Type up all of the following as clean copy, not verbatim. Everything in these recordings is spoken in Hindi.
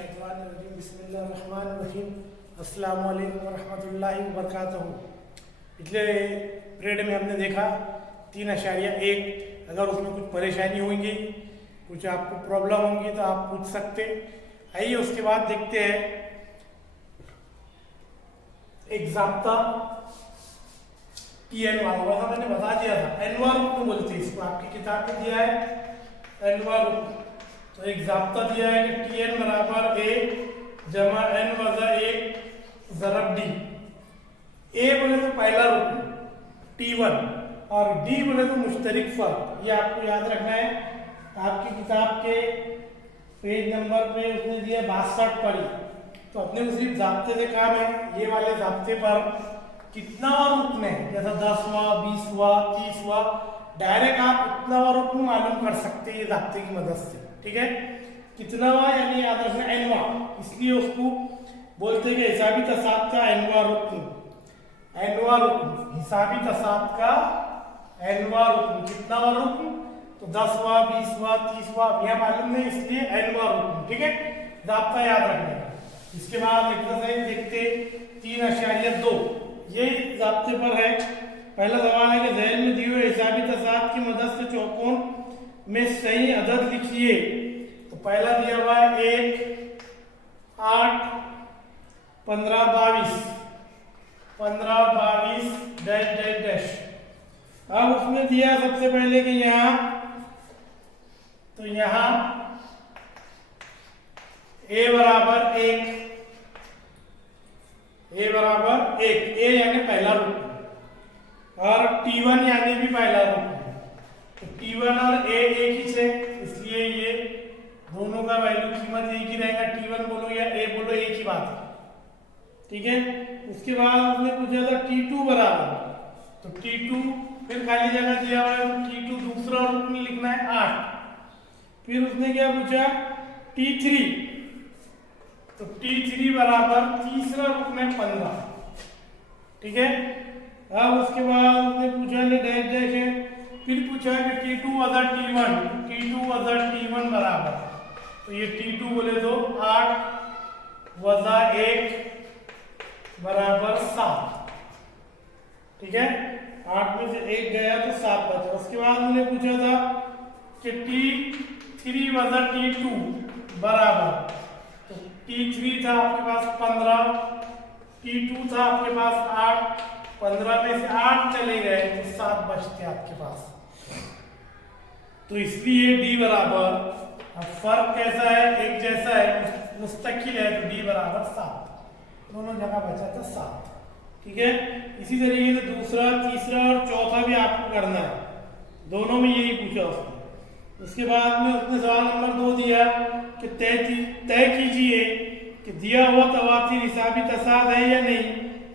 मिनशैतानिर्रजीम बिस्मिल्लाहिर्रहमानिर्रहीम अस्सलामु अलैकुम वरहमतुल्लाहि वबरकातुहू। पिछले पीरियड में हमने देखा 3.1। अगर उसमें कुछ परेशानी होंगी, कुछ आपको प्रॉब्लम होंगी तो आप पूछ सकते। आइए उसके बाद देखते हैं एक ज़ाब्ता TN वाला। वैसा मैंने बता दिया था, एनवा रुकन बोलते हैं इसको, आपकी किताब में दिया है एनवा रुकन। तो एक ज़ाब्ता दिया है कि TN बराबर A जमा N वज़ा A ज़रब D। A बोले तो पहला रुकन T1 और D बोले तो मुश्तरिक फर्क। ये आपको याद रखना है। आपकी किताब के पेज नंबर पे उसने दिया 62 पर। तो अपने उसी ज़ाब्ते से काम है। ये वाले ज़ाब्ते पर कितना और रुकन है, जैसा 10 हुआ, 20 हुआ, 30 हुआ, डायरेक्ट आप उतना और रुकन मालूम कर सकते हैं ये ज़ाब्ते की मदद से। ठीक है, कितना हुआ यानी याद रखना एनवा, इसलिए उसको बोलते हैं कि हिसाबी तसाद का एनवा रुकन। एनवा रुकन हिसाबी तसाद का एनवा रुकन। कितना हुआ रुकन? तो 10 हुआ, 20 हुआ, 30 हुआ, अब यह मालूम नहीं, इसलिए एनवा रुकन। ठीक है, ज़ाब्ता याद रखने का। इसके बाद एक्सरसाइज देखते 3.2। ये ज़ाब्ते पर है। पहला सवाल है कि ज़हन में दिए हुए हिसाबी तसाद की मदद से चौकोन में सही अदद लिखिए। तो पहला दिया हुआ है 1, 8, 15, 22, 15, 22 डैश डैश डैश। अब उसमें दिया सबसे पहले कि यहाँ, तो यहाँ A बराबर 1, A बराबर 1, A यानी पहला रुकन और T1 यानी भी पहला रुकन। तो T1 और A एक ही है, इसलिए ये दोनों का वैल्यू कीमत एक ही रहेगा। T1 बोलो या A बोलो एक ही बात है। ठीक है, उसके बाद उसने पूछा था T2 बराबर, तो T2 फिर खाली जगह दिया हुआ है, तो T2 दूसरा रुकन लिखना है 8। फिर उसने क्या पूछा T3, तो T3 बराबर तीसरा रुकन है 15। ठीक है, अब उसके बाद उसने पूछा नहीं डैश डैश है। फिर पूछा कि T2 वज़ा T1, T2 वज़ा T1 बराबर, तो ये T2 बोले तो 8 वज़ा 1 बराबर 7। ठीक है, 8 में से 1 गया तो 7 बचा। उसके बाद उन्होंने पूछा था कि T3 वज़ा T2 बराबर, तो T3 था आपके पास 15, T2 था आपके पास 8, 15 में से 8 चले गए तो 7 बचते आपके पास। तो इसलिए D बराबर, अब फर्क कैसा है, एक जैसा है, मुस्तकिल है, तो D बराबर 7, दोनों जगह बचा था 7। ठीक है, इसी तरीके से दूसरा, तीसरा और चौथा भी आपको करना है, दोनों में यही पूछा उसने। उसके बाद में उसने सवाल नंबर 2 दिया कि तय कीजिए कि दिया हुआ तवातीर हिसाबी तसाद है या नहीं,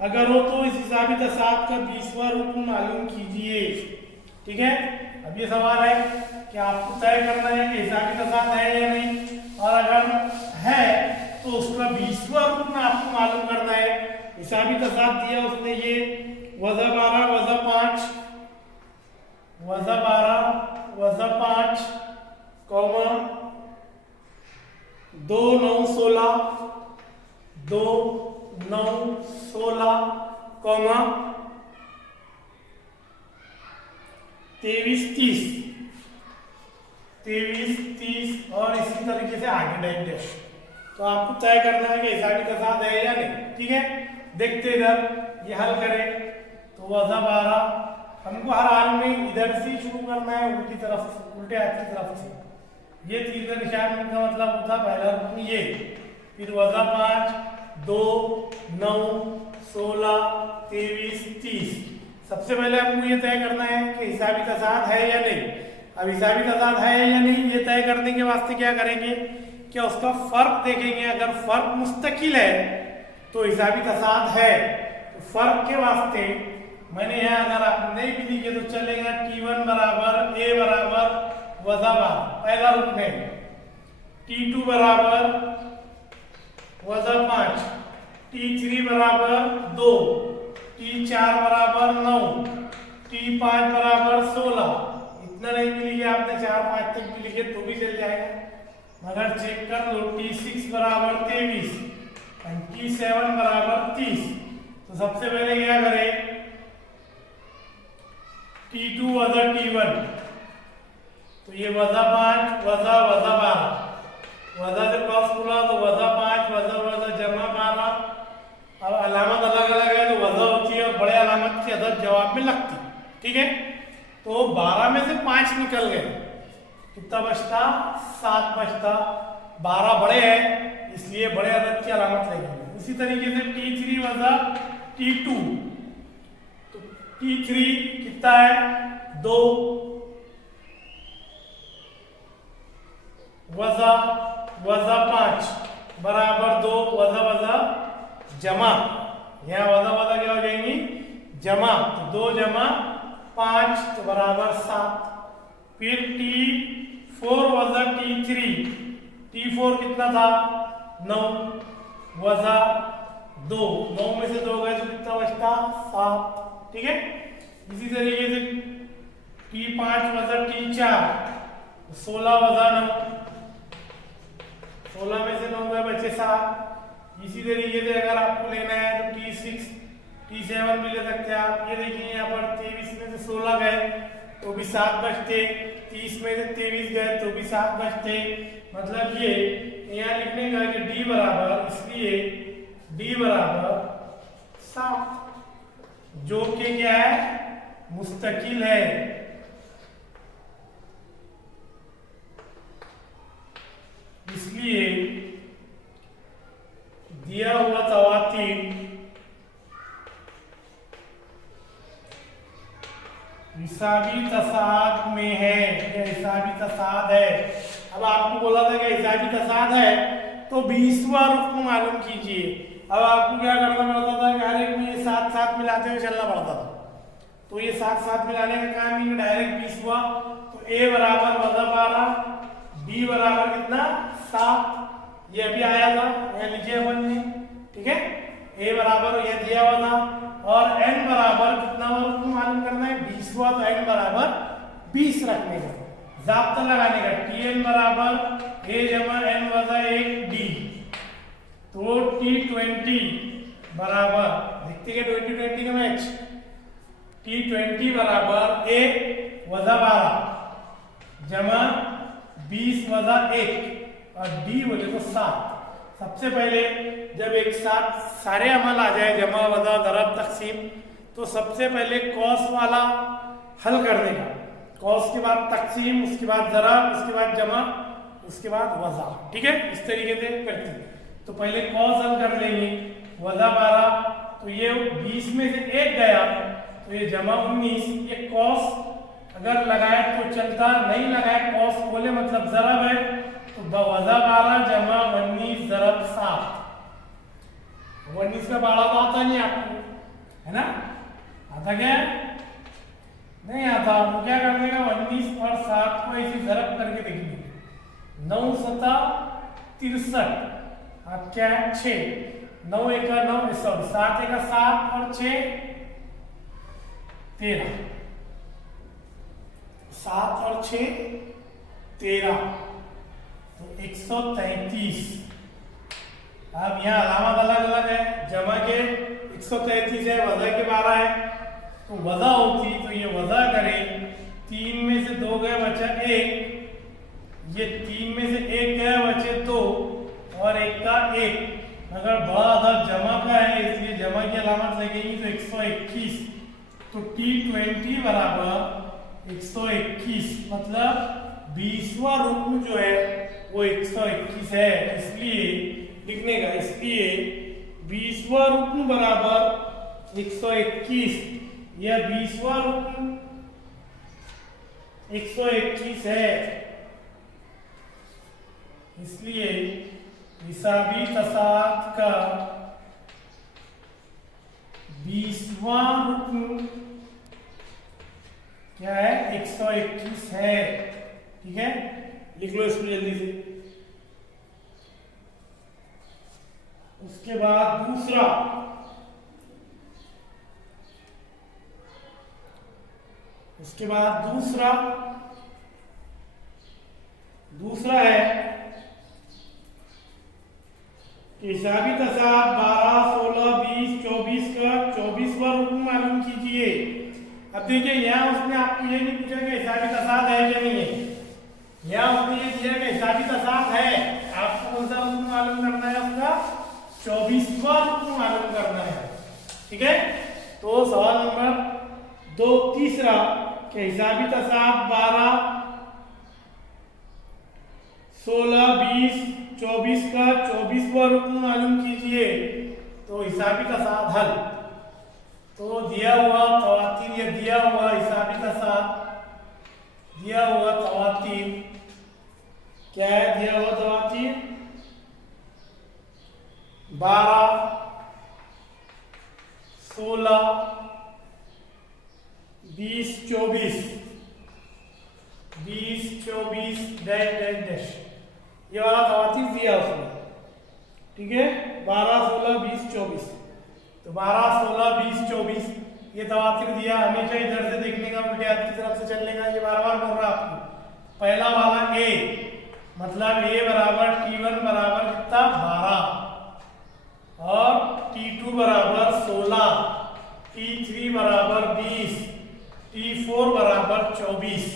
अगर हो तो इस हिसाबी तसाद का 20वां रुकन मालूम कीजिए। ठीक है, अब ये सवाल है कि आपको तय करना है कि हिसाबी तसाद है या नहीं, और अगर है तो उसका 20वां रुकन आपको मालूम करना है। हिसाबी तसाद दिया उसने ये वज़ा 12 वज़ा 5, वज़ा 12 वज़ा 5 कॉमा 2 9 16, 2 9 16 कॉमा 23 30, 23 30 और इसी तरीके से आगे डैश डैश। तो आपको तय करना है कि हिसाबी तसाद है या नहीं। ठीक है, देखते इधर ये हल करें। तो वज़ा 12 हमको हर हाल में इधर से शुरू करना है, उल्टी तरफ से, उल्टे हाथ की तरफ से। ये तीर का निशान का मतलब होता पहला रुकन ये। फिर वज़ा 5, 2 9 16 23 30। सबसे पहले हमको ये तय करना है कि हिसाबी तसाद है या नहीं। अब हिसाबी तसाद है या नहीं ये तय करने के वास्ते क्या करेंगे, क्या उसका फर्क देखेंगे। अगर फर्क मुस्तकिल है तो हिसाबी तसाद है। तो फर्क के वास्ते मैंने यहाँ, अगर आप नहीं भी लिखे तो चलेगा, T1 बराबर A बराबर वज़ा 12 पहला रुकन है, T2 बराबर वज़ा 5, T3 बराबर 2, T4 बराबर 9, T5 बराबर 16। इतना नहीं भी लिखे आपने, 4 5 तक भी लिखे तो भी चल जाएगा, मगर चेक कर लो T6 बराबर 23, 27 बराबर 30। तो सबसे पहले क्या करें, T2 वजा T1, तो ये वजा 5 वजा वजा 12, वजा से क्रॉस खुला तो वजा 5 वजा वजा जमा 12। अब अलामत अलग अलग है तो वजा होती है और बड़े अलामत की अदद जवाब में लगती, ठीक है। तो 12 में से 5 निकल गए, कितना बचता, 7 बचता। 12 बड़े हैं इसलिए बड़े अदद की अलामत लगेगी। इसी तरीके से T3 वजा T2, तो T3 कितना है, 2 वजा वजा 5 बराबर 2 वजा वजा जमा, यहाँ वजा वजा क्या हो जाएंगी, जमा, तो 2 जमा 5 तो बराबर 7। फिर T4 वजा T3, T4 कितना था, 9 वजा 2, 9 में से 2 गए तो कितना बचता, 7, ठीक है। इसी तरीके से T5 वजा T4, 16 वजा 9, 16 में से 9 गए बचे 7। इसी तरीके से अगर आपको लेना है तो T6 T7 भी ले सकते हैं आप। ये देखिए यहाँ पर 23 में से 16 गए तो भी 7 बचते, 30 में से 23 गए तो भी 7 बचते। मतलब ये यहाँ लिखने का कि D बराबर, इसलिए D बराबर 7, जो कि क्या है, मुस्तकिल है। इसलिए दिया हुआ तवातीर हिसाबी तसाद में है, यह हिसाबी तसाद है। अब आपको बोला था कि हिसाबी तसाद है तो 20वां रुकन मालूम कीजिए। अब आपको क्या करना पड़ता था कि हर एक में ये 7 7 मिलाते हुए चलना पड़ता था। तो ये 7 7 मिलाने का काम ही डायरेक्ट 20वां, तो A बराबर वजा 12, B बराबर कितना, 7, ये अभी आया था, यहाँ लिखिए अपन ने, ठीक है। A बराबर यह दिया हुआ था और N बराबर कितना रुकन मालूम करना है, 20वां, तो N बराबर 20 रखने का, ज़ाब्ता लगाने का। Tn बराबर A जमा N वजा 1 D, तो T20 बराबर, देखते हैं 20 का मैच, T20 बराबर A वजा 12 जमा 20 वजा 1 और D बोले तो 7। सबसे पहले जब एक साथ सारे अमल आ जाए, जमा वजा दरब तकसीम, तो सबसे पहले कॉस वाला हल करने का, कॉस के बाद तकसीम, उसके बाद दरब, उसके बाद जमा, उसके बाद वजा, ठीक है। इस तरीके से करते हैं। तो पहले कॉस हल कर लेंगे, वजा 12, तो ये 20 में से 1 गया तो ये जमा 19। ये कॉस अगर लगाए तो चलता, नहीं लगाए कॉस बोले मतलब जरब है, तो वजा 12 जमा 19 जरब 7। 19 का 12 तो आता नहीं आपको, है ना, आता क्या, नहीं आता। तो क्या करने का, 19 और 7 को ऐसे जरब करके देखेंगे, 9 सता 63, अब क्या है 6, 9 एका 9, सॉरी 7 एका 7 और 6 13, 7 और 6 13, तो 133। अब यहाँ अलामत अलग अलग है, जमा के 133 है, वजा के 12 है, तो वजा होती तो ये वजा करें, 3 में से 2 गए बचा 1, ये 3 में से 1 गया बचे 2 और 1 का 1। अगर बड़ा अदद जमा का है इसलिए जमा की अलामत लगेगी तो 121, तो T20 बराबर 121, मतलब 20वां रुकन जो है वो 121 है। इसलिए लिखने का, इसलिए 20वां रुकन बराबर 121, यह 20वां रुकन 121 है। इसलिए हिसाबी तसाद का 20वां रुकन क्या है, 121 है, ठीक है। लिख लो इसको जल्दी से। उसके बाद दूसरा, उसके बाद दूसरा है कि हिसाबी तसाद 12, 16, 20, 24 का 24वां रुकन मालूम कीजिए। अब देखिए यहाँ उसने आपको ये नहीं पूछा कि हिसाबी तसाद है कि नहीं है, यहाँ उसने ये दिया कि हिसाबी तसाद है, आपको कौन सा रुकन मालूम करना है, उसका 24वां रुकन मालूम करना है। ठीक है, तो सवाल नंबर 2 तीसरा कि हिसाबी तसाद 12, 16, 20, 24 का 24वां रुकन मालूम कीजिए। तो हिसाबी तसाद हल, तो दिया हुआ तवातीर या दिया हुआ हिसाबी तसाद, दिया हुआ तवातीर क्या है, दिया हुआ तवातीर 12, 16, 20, 24, 20, 24 डैश डैश डैश, ये वाला तवातीर दिया उसने। ठीक है, 12, 16, 20, 24, तो 12, 16, 20, 24 ये तवातीर दिया। हमेशा इधर से देखने का, उल्टे हाथ की तरफ से चलने का, ये बार बार बोल रहा आपको। पहला वाला ए, मतलब ए बराबर T1 बराबर कितना 12 और T2 बराबर 16, T3 बराबर 20, T4 बराबर 24।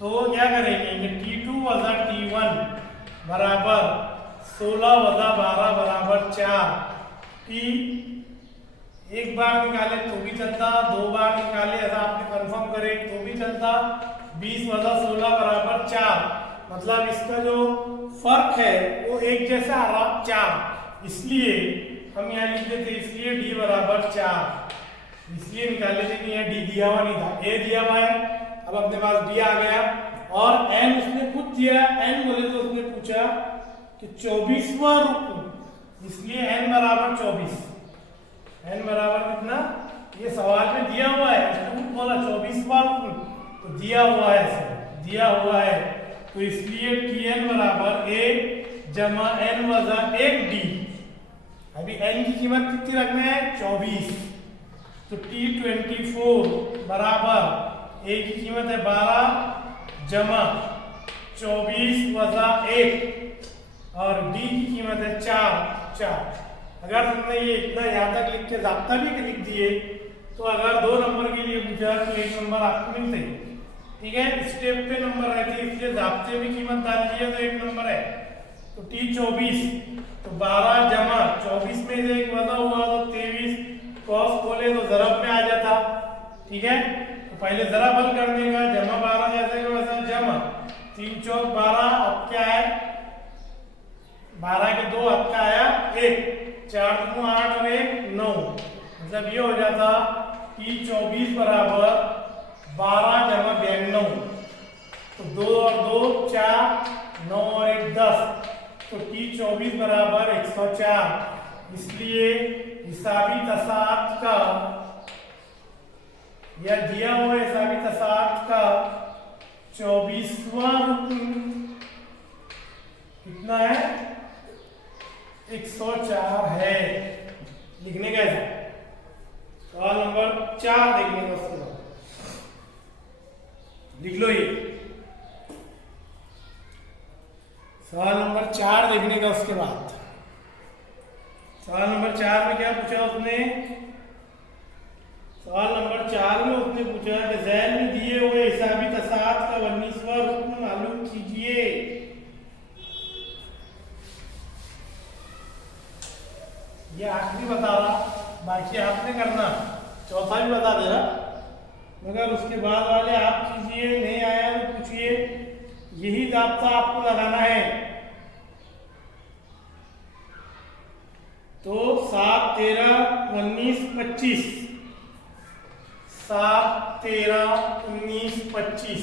तो क्या करेंगे कि T2 वजा T1 बराबर 16 वजा 12 बराबर 4। T एक बार निकाले तो भी चलता, 2 बार निकाले ऐसा आपने कंफर्म करे तो भी चलता। 20 वजा 16 बराबर 4, मतलब इसका जो फर्क है वो एक जैसा आ रहा 4, इसलिए हम यहाँ लिख देते, इसलिए D बराबर 4, इसलिए निकाले थे कि यहाँ D दिया हुआ नहीं था, A दिया हुआ है। अब अपने पास D आ गया और N उसने खुद दिया, N बोले तो उसने पूछा कि 24वां रुकन, इसलिए N बराबर 24, N बराबर कितना, ये सवाल में दिया हुआ है, उसने खुद बोला 24वां रुकन, तो दिया हुआ है, सर दिया हुआ है, तो इसलिए Tn बराबर A जमा N वजा 1D। अभी N की कीमत कितनी रखना है 24, तो T24 बराबर A की कीमत है 12 जमा 24 वजा 1 और D की कीमत है 4। अगर तुमने ये इतना यहाँ तक लिख के ज़ाब्ता भी लिख दिए तो अगर 2 नंबर के लिए पूछा तो 1 नंबर आपको मिलते। ठीक है, स्टेप पे नंबर रहते हैं, इसलिए ज़ाब्ते में कीमत डाल दिया तो 1 नंबर है। तो T24 तो 12 जमा 24 में से 1 वजा हुआ तो 23, क्रॉस खोले तो ज़रब में आ जाता। ठीक है, तो पहले ज़रब हल करने का, जमा 12 जैसे का वैसा जमा 3 चौक 12, अब क्या है 12 के 2 आपका आया 1, 4 दूनी 8 और 1 9, मतलब ये हो जाता T24 बराबर 12 जमा 92, तो 2 और 2 4, 9 और 1 10, तो T24 बराबर 104। इसलिए हिसाबी तसाद का या दिया हुआ हिसाबी तसाद का 24वां रुकन कितना है 104 है। लिखने का है सवाल नंबर 4 देखने का, उसके बाद लिख लो ये सवाल नंबर 4 देखने का। उसके बाद सवाल नंबर 4 में क्या पूछा उसने, सवाल नंबर 4 में उसने पूछा कि ज़ैल में दिए हुए हिसाबी तसाद का 19वां रुकन मालूम कीजिए। ये आखिरी बता रहा, बाकी आपने करना, चौथा भी बता दे रहा, मगर उसके बाद वाले आप कीजिए, नहीं आया तो पूछिए, यही ज़ाब्ता आपको लगाना है। तो 7, 13, 19, 25, 7, 13, 19, 25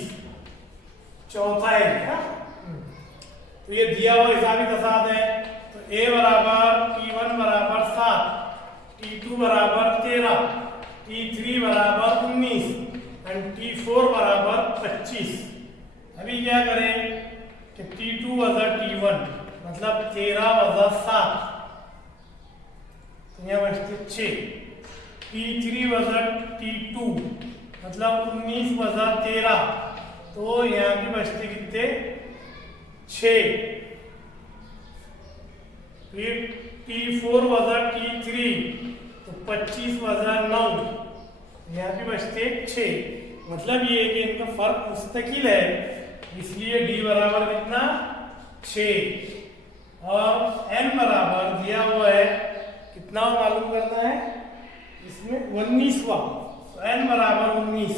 चौथा है क्या? तो ये दिया हुआ हिसाबी तसाद है, तो A बराबर T1 बराबर 7, T2 बराबर 13, T3 बराबर 19 और T4 बराबर 25। अभी क्या करें कि T2 वजा T1 मतलब 13 वजा 7, तो यहाँ बचते 6, T3 वजा T2 मतलब 19 वजा 13, तो यहाँ भी बचते कितने 6। फिर T4 वजा T3 तो 25 वजा 9, यहाँ पे बचते 6। मतलब ये है कि इनका फर्क मुस्तकिल है, इसलिए D बराबर कितना 6 और N बराबर दिया हुआ है कितना मालूम करना है इसमें 19वां, तो N बराबर 19।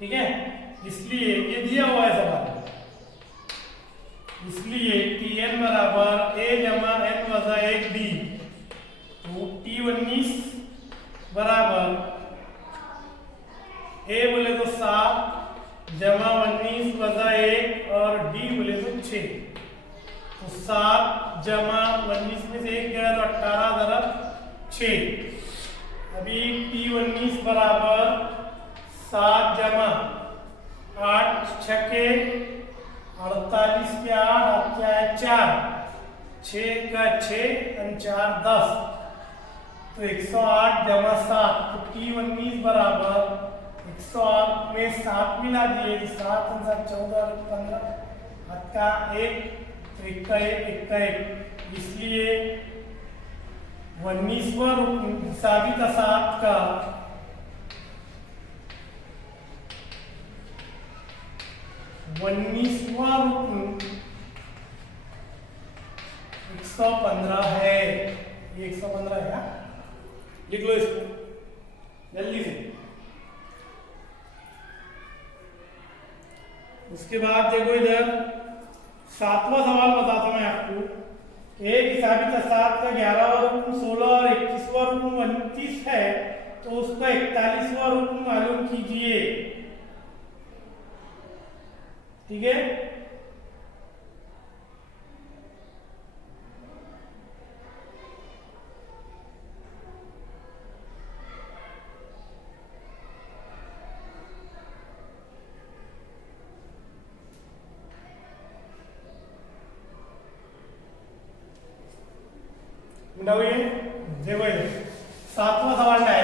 ठीक है, इसलिए ये दिया हुआ है सवाल, इसलिए Tn बराबर a जमा n वजा 1 d, तो T19 बराबर a बोले तो 7 जमा 19 वजा 1 और d बोले तो 6, तो 7 जमा 19 में से 1 गया तो 18 दरब 6। अभी T19 बराबर 7 जमा 8 छके 48 के 8 क्या है 4, 6 का 6 और 4 10, तो 108 जमा 7, तो T19 बराबर 108 में 7 मिला दिए, 7 और 7 14 और 15, हाथ का 1 तो 1 का 1 का 1, इसलिए 19वां रुकन हिसाबी तसात का 19वां रुकन 115 है। ये 115 है, लिख लो इसको जल्दी से। उसके बाद देखो इधर 7वां सवाल बताता हूं मैं आपको। एक हिसाबी तसात का 11वां रुकन 16 और 21वां रुकन 29 है, तो उसका 41वां रुकन मालूम कीजिए। ठीक है, देखो ये 7वां सवाल है,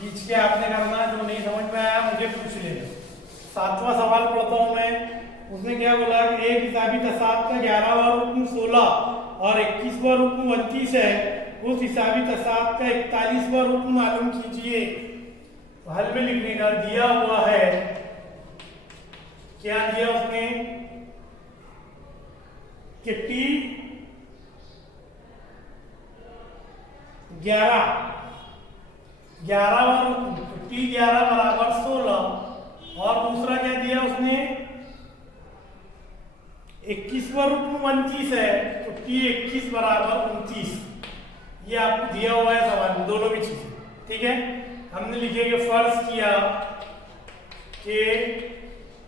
बीच के आपने करना है, जो नहीं समझ में आया मुझे पूछ लेना। 7वां सवाल पढ़ता हूं मैं। उसने क्या बोला कि एक हिसाबी तसात का 11वां रुकन 16 और 21वां रुकन 29 है, उस हिसाबी तसात का 41वां रुकन मालूम कीजिए। तो हल में लिखने का दिया हुआ है, क्या दिया उसने कि T 11वां रुकन, तो T11 बराबर 16 और दूसरा क्या दिया उसने 21वां रुकन 29 है, तो T21 बराबर 29। ये आपको दिया हुआ है सवाल, दोनों भी चीजें। ठीक है, हमने लिखे कि फर्ज किया कि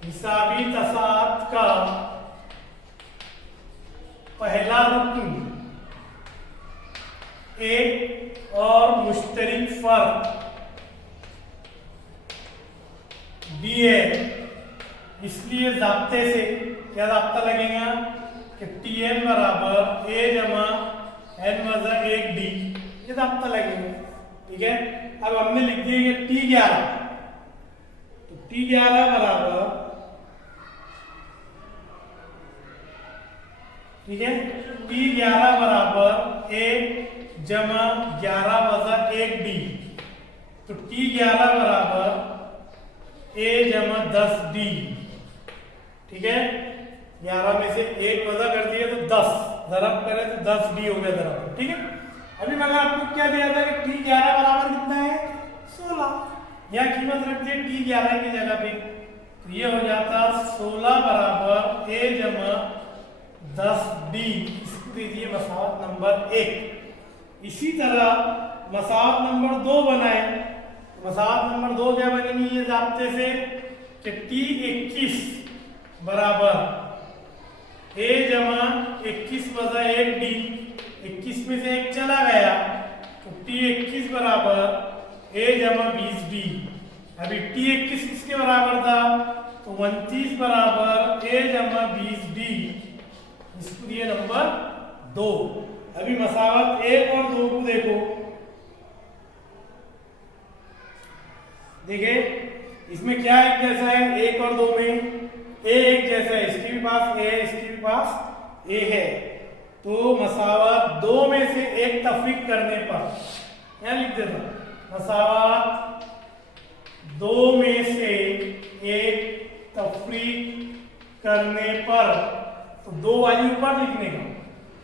हिसाबी तसात का पहला रुकन एक और मुश्तरिक फर्क डी है, इसलिए जाब्ते से क्या जाब्ता लगेगा कि Tn बराबर a जमा n वजा 1 d, ये जाब्ता लगेगा। ठीक है, अब हमने लिख दिया कि T11, तो T11 बराबर, ठीक है, T11 बराबर a जमा 11 वजा 1 d, तो T11 बराबर a जमा 10 d। ठीक है, 11 में से 1 वजा कर दिया तो 10, ज़रब करे तो 10 d हो गया ज़रब। ठीक है, अभी मैंने आपको क्या दिया था कि T11 बराबर कितना है 16, यहाँ कीमत रख दी T11 की जगह पे, तो ये हो जाता 16 बराबर a जमा 10 d। इसको दीजिए मसावत नंबर 1। इसी तरह मसावत नंबर 2 बनाए, मसावत नंबर 2 क्या बनेगी ये जाब्ते से कि T21 बराबर a जमा 21 वजा 1 d, 21 में से 1 चला गया, तो T21 बराबर a जमा 20 d। अभी T21 किसके बराबर था, तो 29 बराबर a जमा 20 d, इसको दिए नंबर 2। अभी मसावत 1 और 2 को देखो, देखिए इसमें क्या एक जैसा है 1 और 2 में, a एक जैसा है, इसके भी पास a है, इसके भी पास ए है, तो मसावत दो में से एक तफरीक करने पर, यहाँ लिख देता मसावत दो में से एक तफरीक करने पर, तो दो वैल्यू ऊपर लिखने का,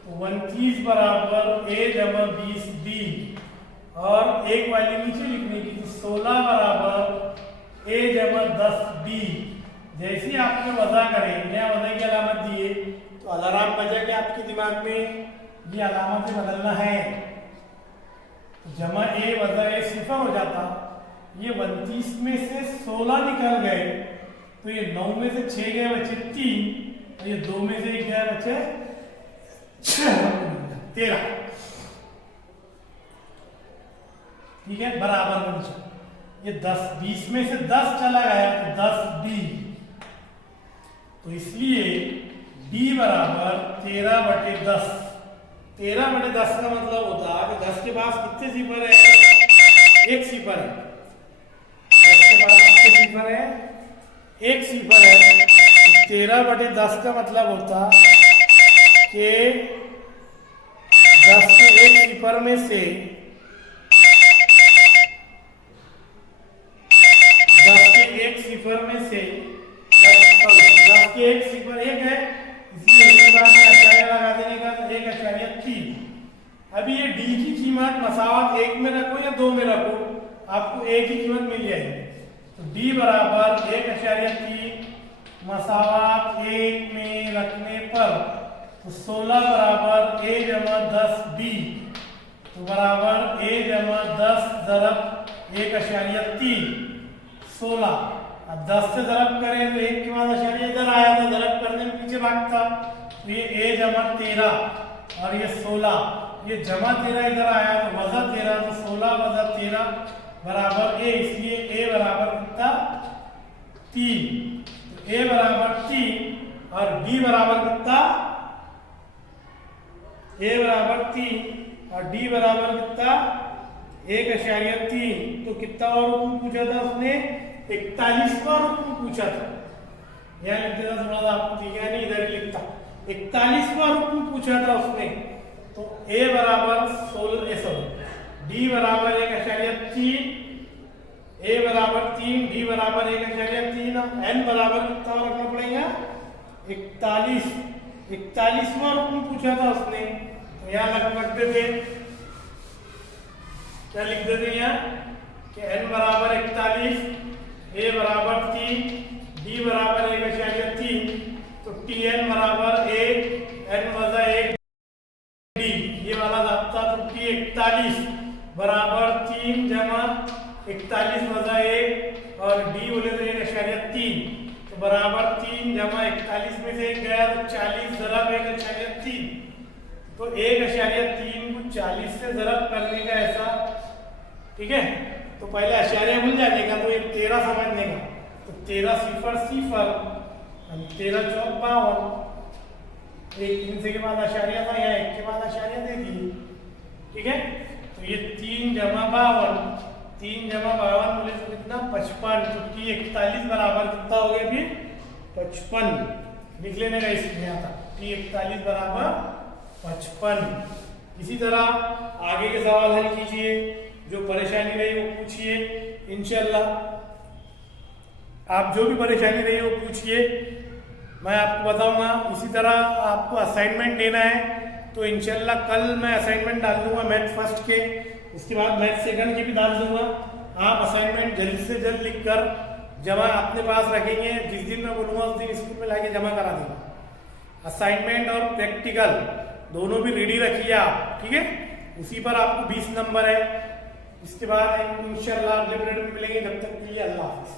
तो 29 बराबर a जमा 20 b, और एक वैल्यू नीचे लिखने की, 16 बराबर a जमा 10 b। जैसे ही आपने वजह करें, या वजह की अलामत दिए, तो अलार्म बजा के आपके दिमाग में ये अलामत से बदलना है, तो जमा a वजह a सिफर हो जाता। ये 29 में से 16 निकल गए, तो ये 9 में से 6 गए बचे 3, और ये 2 में से 1 गए बचे 13। ठीक है, बराबर में नीचे ये 10, 20 में से 10 चला गया तो 10 b, तो इसलिए b बराबर 13/10। 13/10 का मतलब होता है कि 10 के पास कितने सिफर है? एक सिफर है। 10 के पास कितने सिफर है? एक सिफर है। तो 13/10 का मतलब होता कि 10 के एक सिफर में से 10 के एक सिफर में से 10 के एक सिफर एक है, इसलिए इसके बाद में अशारिया लगा देने का, तो 1.3। अभी ये डी की कीमत मसावत 1 में रखो या 2 में रखो, आपको ए की कीमत मिल जाएगी। तो डी बराबर 1.3 मसावत 1 में रखने पर, तो 16 बराबर a जमा 10 b, तो बराबर a जमा 10 ज़रब 1.3 16। अब 10 से ज़रब करें तो 1 के बाद अशारिया इधर आया था, ज़रब करने में पीछे भागता, तो ये a जमा 13 और ये 16, ये जमा 13 इधर आया तो वज़ा 13, तो 16 वज़ा 13 बराबर a, इसलिए a बराबर कितना? 3। तो a बराबर 3 और b बराबर कितना? a बराबर 3 और d बराबर कितना? 1.3। तो कितना और रुकन पूछा था उसने? 41वां रुकन पूछा था। यहाँ लिख देता, थोड़ा सा आपको दिखा नहीं, इधर ही लिखता। 41वां रुकन पूछा था उसने, तो a बराबर 16, d बराबर 1.3, a बराबर 3, d बराबर 1.3, n बराबर कितना रखना पड़ेगा? 41। 41वां रुकन पूछा था उसने, तो यहाँ रख देते, क्या लिख देते यहाँ कि n बराबर 41, a बराबर 3, d बराबर 1.3, तो tn बराबर a, n वज़ा 1 d, ये वाला दाता, तो t 41 बराबर 3 जमा 41 वज़ा 1 और d बोले तो 1.3, तो बराबर 3 जमा 41 में से 1 गया तो 40 ज़रब 1.3, तो 1.3 को 40 से ज़रब करने का ऐसा। ठीक है, तो पहले अशारिया भूल जाने का, तो ये 13 समझने का, तो 13 सिफर 13 चौक 52, एक 3 से के बाद अशारिया था, यहाँ 1 के बाद अशारिया दे दी। ठीक है, तो ये 3 जमा 52, 3 जमा 52 बोले तो कितना? 55, तो 41 बराबर कितना हो गया फिर? 55 लिख लेने का, इसमें आता 41 बराबर 55। इसी तरह आगे के सवाल हल कीजिए, जो परेशानी रही वो पूछिए, इंशाल्लाह आप जो भी परेशानी रही वो पूछिए, मैं आपको बताऊंगा। इसी तरह आपको असाइनमेंट देना है, तो इंशाल्लाह कल मैं असाइनमेंट डाल दूंगा मैथ फर्स्ट के, उसके बाद मैथ सेकंड के भी डाल दूंगा। आप असाइनमेंट जल्द से जल्द लिख कर जमा अपने पास रखेंगे, जिस दिन मैं बोलूँगा उस दिन स्कूल में लाके जमा करा देंगे। असाइनमेंट और प्रैक्टिकल दोनों भी रेडी रखिए आप, ठीक है। उसी पर आपको 20 नंबर है। इसके बाद इंशाल्लाह अगले पीरियड में मिलेंगे, जब तक के लिए अल्लाह हाफिज़।